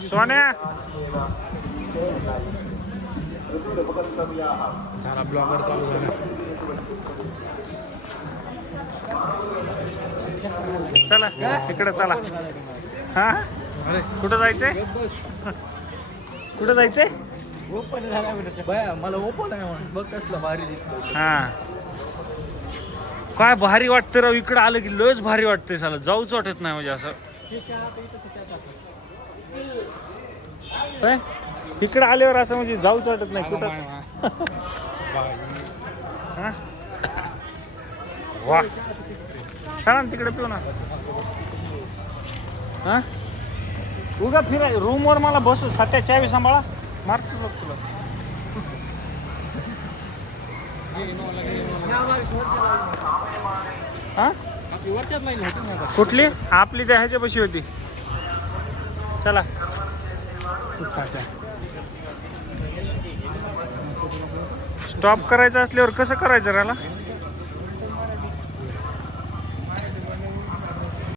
सोन्या झाला ब्लॉगर चालू झाला. चला तिकडे चला. हा कुठं जायचंय? कुठं जायचंय? मला ओपन आहे बघ कसला भारी दिसतो. हा काय भारी वाटतं राव. इकडं आलं की लयच भारी वाटतंय. साला जाऊच वाटत नाही म्हणजे असं. इकडं आल्यावर असं म्हणजे जाऊच वाटत नाही कुठं. वा चला ना तिकडे पिऊ ना. हा उगा फिराय रूमवर मला बसू. सध्या चावी सांभाळा. मारतो बघ तुला. हा कुठली? आपली त्या ह्याच्या बशी होती. चला स्टॉप करायचं असल्यावर कसं करायचं राहिला?